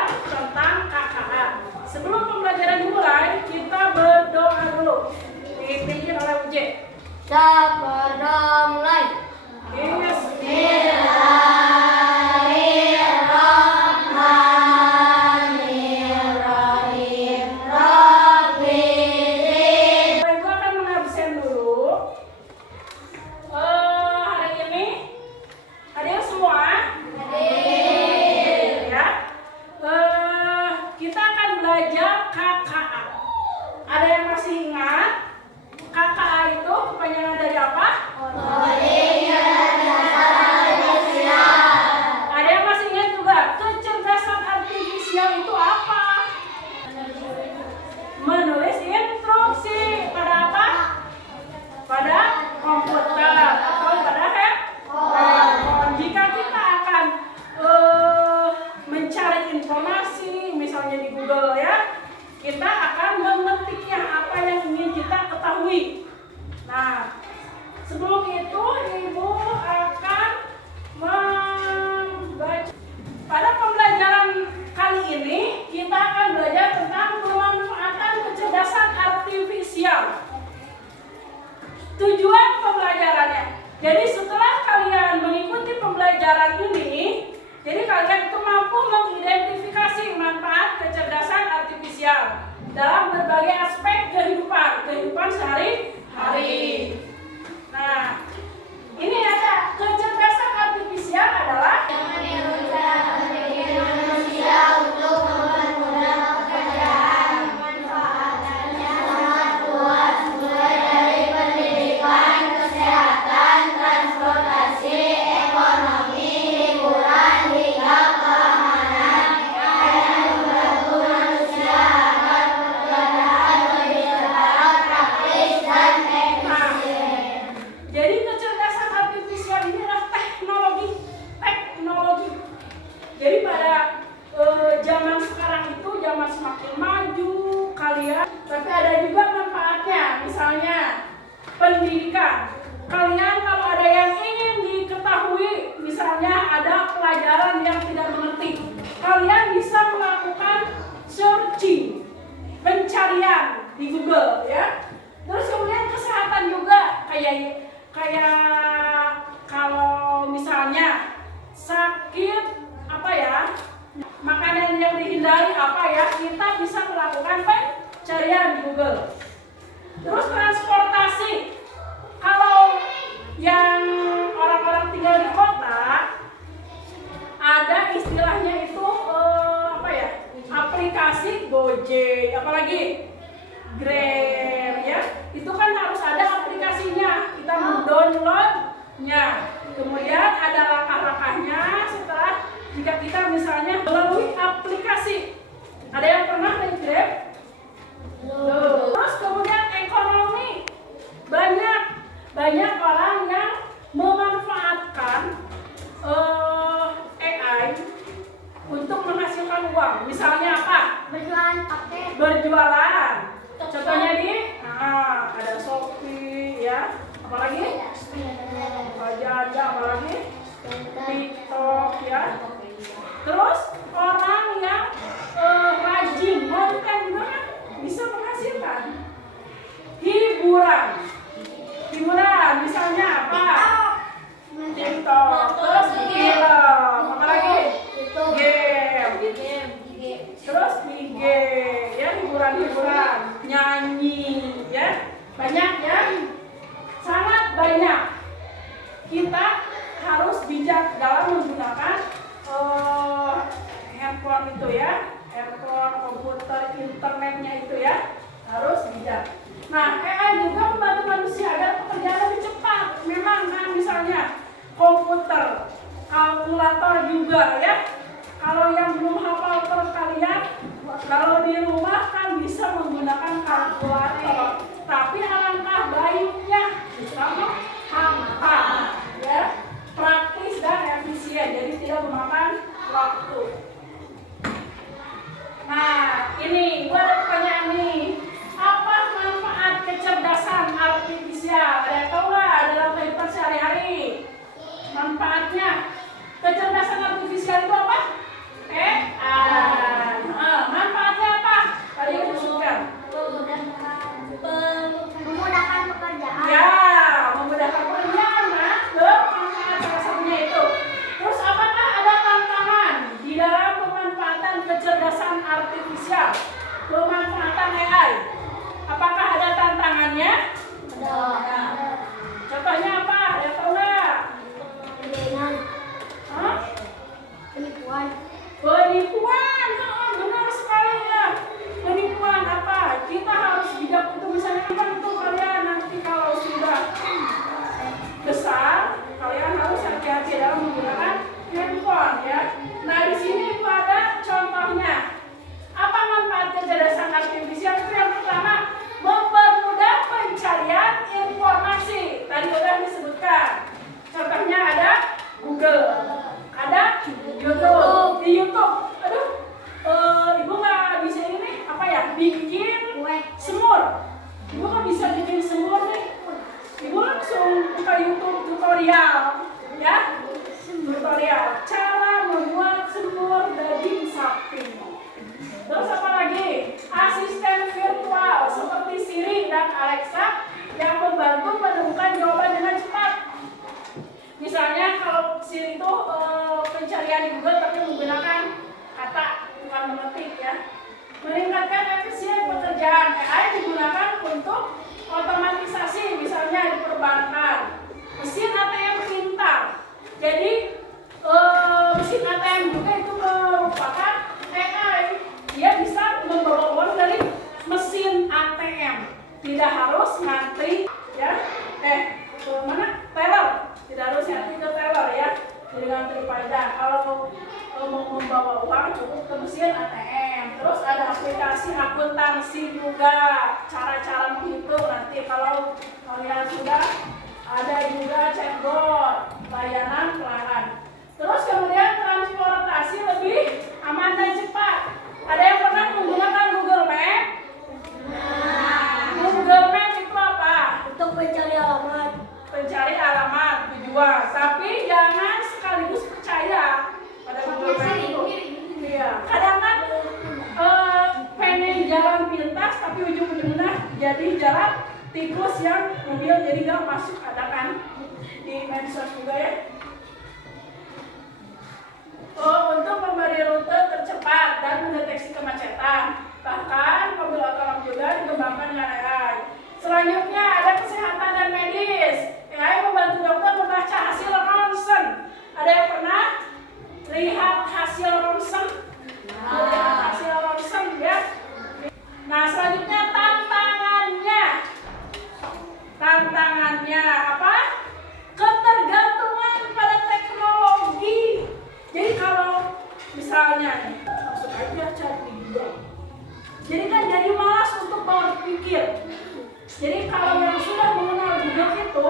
belajar tentang KKA. Sebelum pembelajaran dimulai, kita berdoa dulu. Dipimpin oleh UJ. Mulai. Bismillahirrahmanirrahim. Ibu akan mengabsen dulu. Hari ini hadir semua? Hadir. Ya. Kita akan belajar KKA. Ada yang masih ingat? KKA itu kepanjangan dari apa? Ada yang masih ingat juga? Kecerdasan artifisial itu apa? Menulis instruksi pada apa? Pada komputer atau pada handphone. Jika kita akan mencari informasi, misalnya di Google ya, kita akan mengetiknya apa yang ingin kita ketahui. Nah, sebelum itu Ibu akan membaca. Pada pembelajaran kali ini kita akan belajar tentang pemanfaatan kecerdasan artifisial. Tujuan pembelajarannya. Jadi setelah kalian mengikuti pembelajaran ini, jadi kalian itu mampu mengidentifikasi manfaat kecerdasan artifisial dalam berbagai aspek kehidupan sehari-hari. Nah, ini ada kecerdasan artifisial adalah manusia untuk mempermudah pekerjaan. Manfaatannya sangat luas, mulai dari pendidikan, kesehatan, transportasi, ekonomi, hiburan, hingga keamanan. Hanya membantu manusia agar pekerjaan lebih cepat, praktis, dan efisien. Jadi kecerdasan artifisial ini adalah teknologi. Jadi pada zaman sekarang itu zaman semakin maju kalian, tapi ada juga manfaatnya. Misalnya pendidikan. Kalian kalau ada yang ingin diketahui, misalnya ada pelajaran yang tidak mengerti, kalian bisa melakukan searching, pencarian di Google ya. Terus kemudian kesehatan juga kayak kalau misalnya sakit apa ya, makanan yang dihindari apa ya, kita bisa melakukan pencarian di Google. Terus transportasi, kalau yang orang-orang tinggal di kota ada istilahnya itu apa ya, aplikasi Gojek, apalagi Grab ya, itu kan harus ada aplikasinya, kita mendownloadnya, kemudian ada langkah-langkahnya setelah jika kita misalnya melalui aplikasi. Ada yang pernah naik Grab? Terus kemudian ekonomi, banyak orang yang memanfaatkan AI untuk menghasilkan uang. Misalnya apa? Berjualan. Contohnya ada Shopee ya, apalagi apalagi TikTok ya. Terus orang yang rajin konten juga kan bisa menghasilkan. Hiburan misalnya apa? TikTok. Terus film, apalagi game. Terus IG ya, hiburan, nyanyi ya, banyak ya, sangat banyak. Kita harus bijak dalam menggunakan handphone itu ya, handphone, komputer, internetnya itu ya, harus bijak. Nah, AI juga membantu manusia agar pekerjaan lebih cepat. Memang kan misalnya komputer, kalkulator juga ya. Kalau yang belum hafal kalian, kalau di rumah kan bisa menggunakan kalkulator. Tapi alangkah baiknya bisa menghafal ya, praktis dan efisien, jadi tidak memakan waktu. Nah, ini gua ada pertanyaan nih. Apa manfaat kecerdasan artifisial? Ada yang tahu nggak dalam kehidupan sehari-hari? Manfaatnya, kecerdasan artifisial itu apa? artifisial. Pemanfaatan AI. Apakah ada tantangannya? Contohnya apa? Ada tahu nggak? Hah? Penipuan. Penipuan, benar sekali ya. Penipuan apa? Kita harus bijak untuk misalnya kan untuk kalian nanti kalau sudah besar, kalian harus hati-hati dalam menggunakan handphone ya. Nah di sini itu ada contohnya. Apa manfaat kecerdasan artifisial? Itu yang pertama, mempermudah pencarian informasi. Tadi sudah disebutkan. Contohnya ada Google, ada YouTube. Di YouTube, aduh, ibu nggak bisa ini apa ya? Bikin semur. Ibu nggak bisa bikin semur nih. Ibu langsung buka YouTube tutorial, ya. Tutorial cara membuat semur daging sapi. Terus apa lagi? Asisten virtual seperti Siri dan Alexa yang membantu menemukan jawaban dengan cepat. Misalnya kalau Siri itu pencarian di Google tapi menggunakan kata bukan mengetik ya. Meningkatkan efisien pekerjaan. AI digunakan untuk otomatisasi misalnya di perbankan. Mesin ATM pintar. Jadi mesin ATM juga itu merupakan AI. Dia bisa membawa uang dari mesin ATM. Tidak harus ngantri ya. Mana? Teller. Tidak harus ngantri ke teller ya. Jadi ngantri panjang. Kalau mau membawa uang cukup ke mesin ATM. Terus ada aplikasi akuntansi juga. Cara-cara menghitung nanti kalau kalian sudah ada juga chatbot, layanan pelanggan. Terus kemudian transportasi lebih aman dan cepat. Ada yang pernah menggunakan Google Map? Google Map itu apa? Untuk mencari alamat. Mencari alamat tujuan. Tapi jangan sekaligus percaya pada Google Map itu. Iya. Kadang kan pengen jalan pintas tapi ujung-ujungnya jadi jalan tikus yang mobil jadi nggak masuk, ada kan di medsos juga ya. Untuk memberi rute tercepat dan mendeteksi kemacetan. Bahkan mobil otonom juga dikembangkan dengan AI. Selanjutnya ada kesehatan dan medis. AI membantu dokter membaca hasil ronsen. Ada yang pernah lihat hasil ronsen? Lihat hasil ronsen ya. Nah selanjutnya tantangannya. Tantangannya apa? Ketergantungan pada teknologi. Jadi kalau misalnya langsung aja cari video. Jadi kan jadi malas untuk berpikir. Jadi kalau yang sudah mengenal Google itu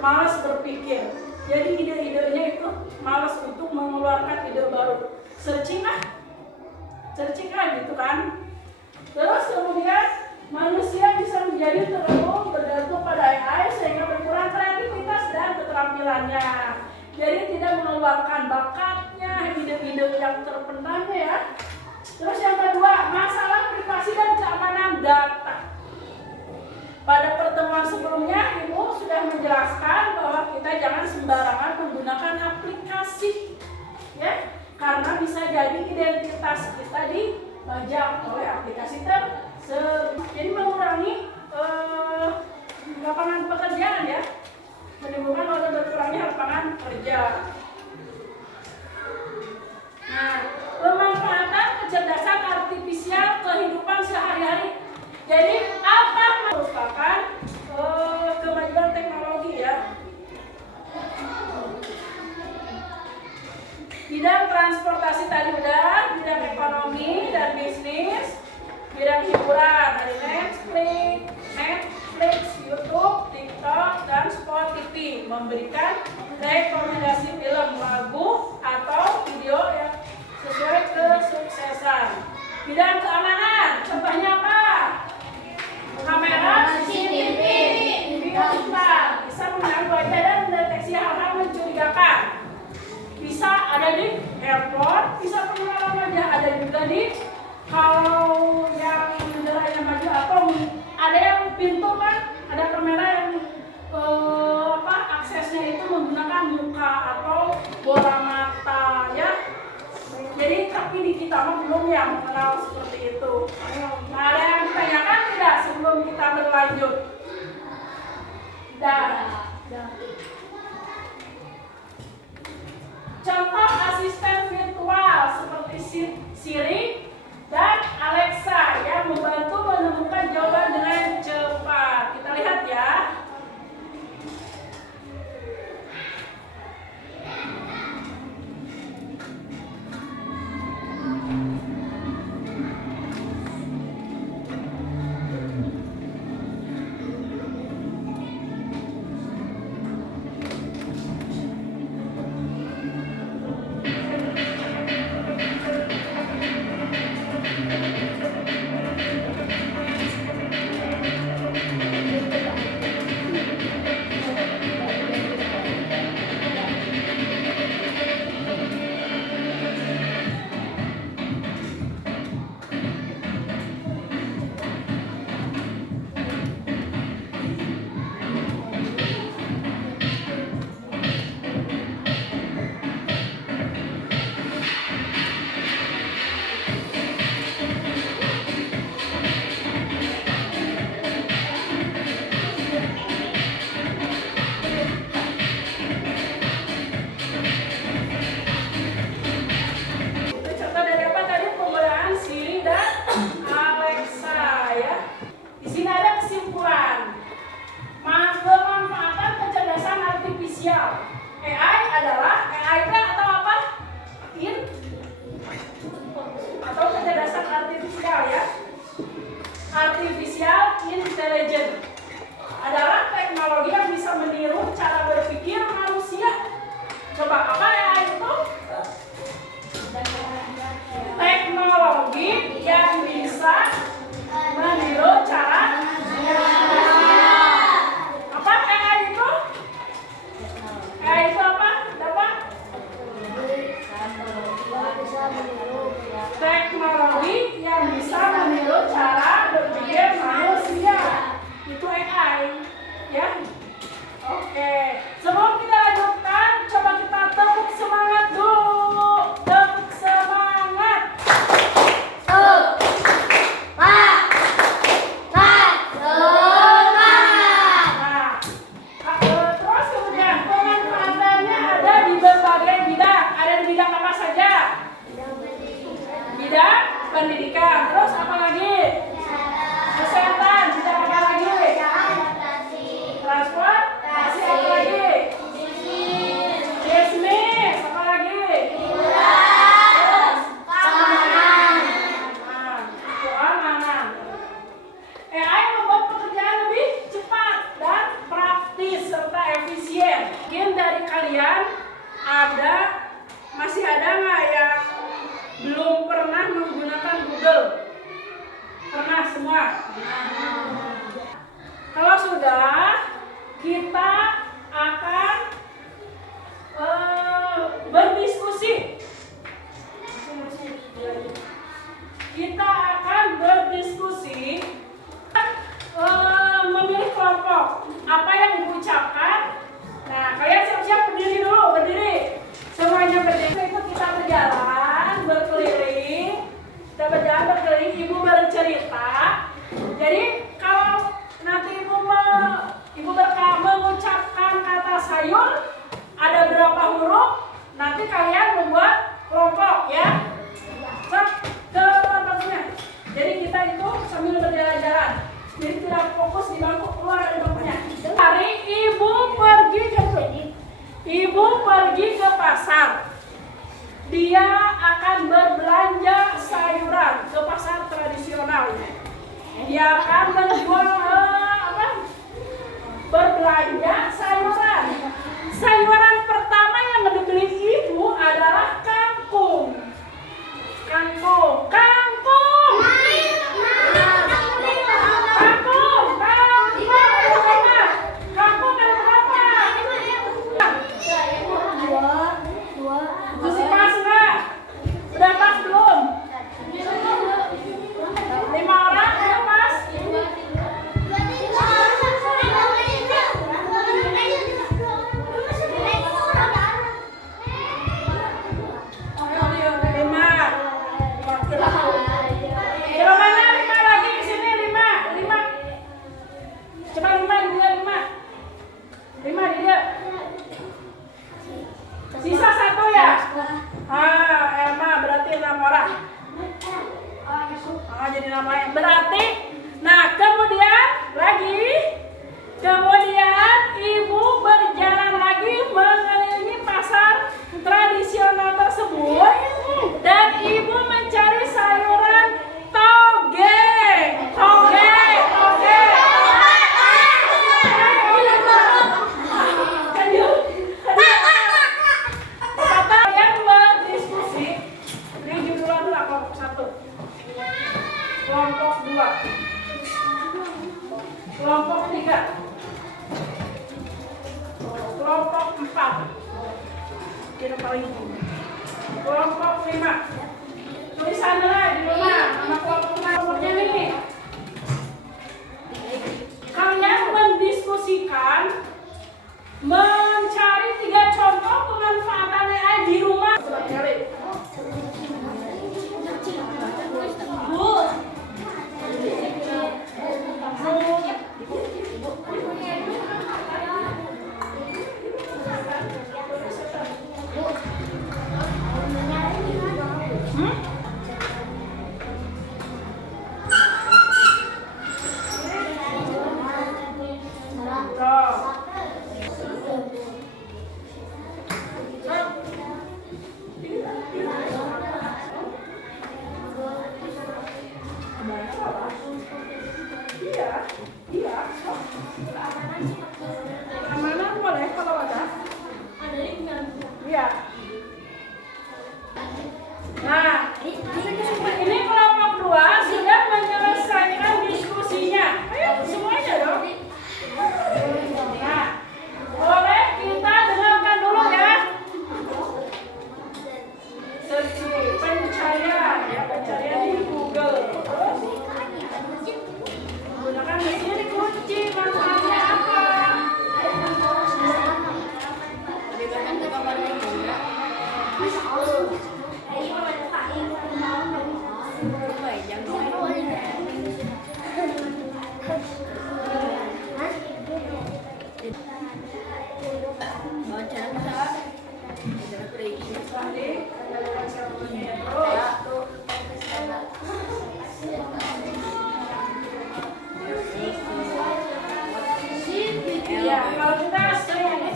malas berpikir. Jadi ide-idenya itu malas untuk mengeluarkan ide baru. Searching gitu kan. Terus kemudian manusia bisa menjadi terlalu bergantung pada AI sehingga berkurang kreativitas dan keterampilannya. Jadi tidak mengeluarkan bakatnya, ide-ide yang terpendamnya ya. Terus yang kedua, masalah privasi dan keamanan data. Pada pertemuan sebelumnya, Ibu sudah menjelaskan bahwa kita jangan sembarangan menggunakan aplikasi, ya, karena bisa jadi identitas kita dibajak oleh aplikasi tersebut. Jadi mengurangi lapangan pekerjaan ya. Menimbulkan oleh berkurangnya lapangan kerja. Nah, pemanfaatan kecerdasan artifisial kehidupan sehari-hari. Jadi apa merupakan kemajuan teknologi ya? Bidang transportasi tadi udah, bidang ekonomi dan bisnis, bidang hiburan dari Netflix, YouTube, TikTok, dan Spotify memberikan rekomendasi film, lagu, atau video yang sesuai kesuksesan. Bidang keamanan, contohnya apa? Kamera CCTV, video cepat, bisa mengganggu wajah dan mendeteksi hal-hal mencurigakan. Bisa ada di airport, bisa pengenalan wajah, ada juga di kalau yang kendaraannya maju atau ada yang pintu kan, ada kamera yang aksesnya itu menggunakan muka atau bola mata ya. Jadi tapi di kita mah belum ya mengenal seperti itu. Nah, ada yang ditanyakan tidak sebelum kita berlanjut? Dan contoh asisten virtual seperti Siri dan Alexa yang membantu menemukan jawaban dengan cepat. Kita lihat ya. AI adalah AI atau apa? Atau kecerdasan artifisial ya. Artificial intelligence adalah teknologi yang bisa meniru cara berpikir manusia. Coba apa AI itu? Teknologi yang bisa meniru cara apa AI itu? AI itu apa? Dapat? Teknologi yang bisa meniru cara berpikir manusia. Itu AI, ya. Oke. Sebelum kita lanjutkan, coba kita tepuk semangat dulu. Tepuk semangat. Terus kemudian pemanfaatannya ada di berbagai bidang. Ada di bidang apa saja? Bidang pendidikan. Terus apa lagi? Kesehatan. Bidang apa lagi? Transportasi. Apa lagi? Bisnis. Apa lagi? Terus keamanan. AI membuat pekerjaan lebih cepat dan praktis serta efisien. Mungkin dari kalian masih ada nggak yang belum pernah menggunakan Google? Pernah semua? Kalau sudah, kita akan berdiskusi. Kita akan berdiskusi, memilih kelompok. Apa yang diucapkan? Nah, kalian siap-siap berdiri dulu, berdiri. Semuanya berdiri. Itu kita berjalan berkeliling. Ibu bercerita. Jadi kalau nanti ibu mengucapkan kata sayur, ada berapa huruf? Nanti kalian membuat kelompok ya. Cek ke kelompoknya. Jadi kita itu sambil berjalan-jalan. Jadi tidak fokus di bangku, keluar dari bangkunya. Hari ibu pergi ke pasar. Dia akan berbelanja sayuran ke pasar tradisional. Dia akan menjual berbelanja sayuran. Sayuran pertama yang dibeli ibu adalah kangkung. Kangkung. Masih pas nggak? Udah pas belum? Oh, jadi namanya berarti. Nah, kemudian ibu berjalan lagi mengelilingi pasar tradisional tersebut dan ibu mencari sayuran toge. Kata yang berdiskusi di judul kelompok 1, kelompok 2, kelompok 3, kelompok 4, kira paling tinggi, kelompok 5. Tulisannya di rumah nama kelompoknya nih. Kalian mendiskusikan mencari 3 contoh pemanfaatan AI di rumah. Iya. Keamanan boleh kalau ada. Iya. Nah, ini kelompok 2 sudah menyelesaikan diskusinya. Ayo semuanya dong. Nah, boleh kita dengarkan dulu ya. Pencarian di Google. Gunakan mesin kunci, manfaatnya apa? Ya, kalau kita sering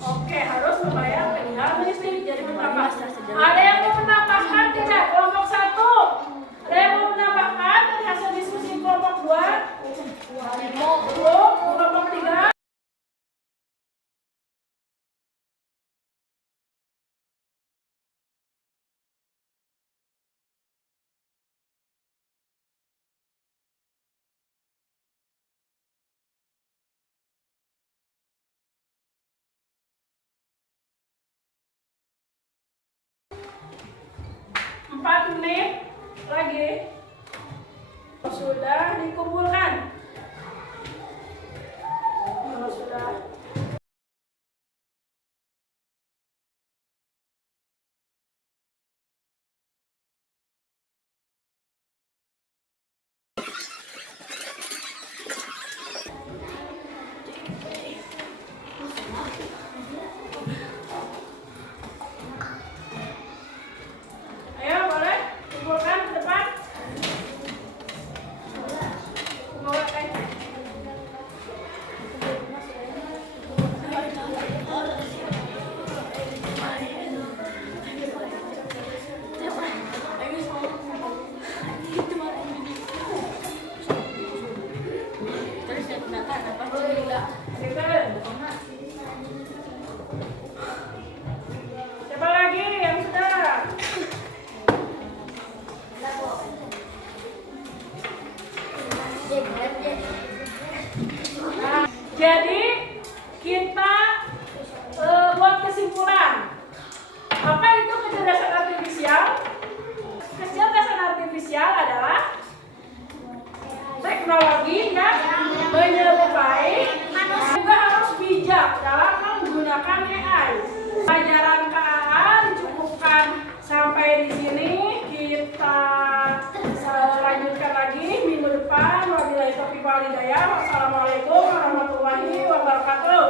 oke, harus membayar penggunaan listrik. Jadi berapa? Ada yang mau menambahkan tidak? Kelompok 1. Ada yang mau menambahkan dari hasil diskusi kelompok 2? Kelompok 3? Menit lagi sudah dikumpulkan. Kalau sudah siapa lagi yang sudah? Nah, jadi kita buat kesimpulan. Apa itu kecerdasan artifisial? Kecerdasan artifisial adalah teknologi yang menyerupai manusia, juga harus bijak dalam menggunakan AI. Pelajaran KAA dicukupkan sampai di sini. Kita lanjutkan lagi minggu depan. Wabillahi taufiq wal hidayah. Wassalamualaikum warahmatullahi wabarakatuh.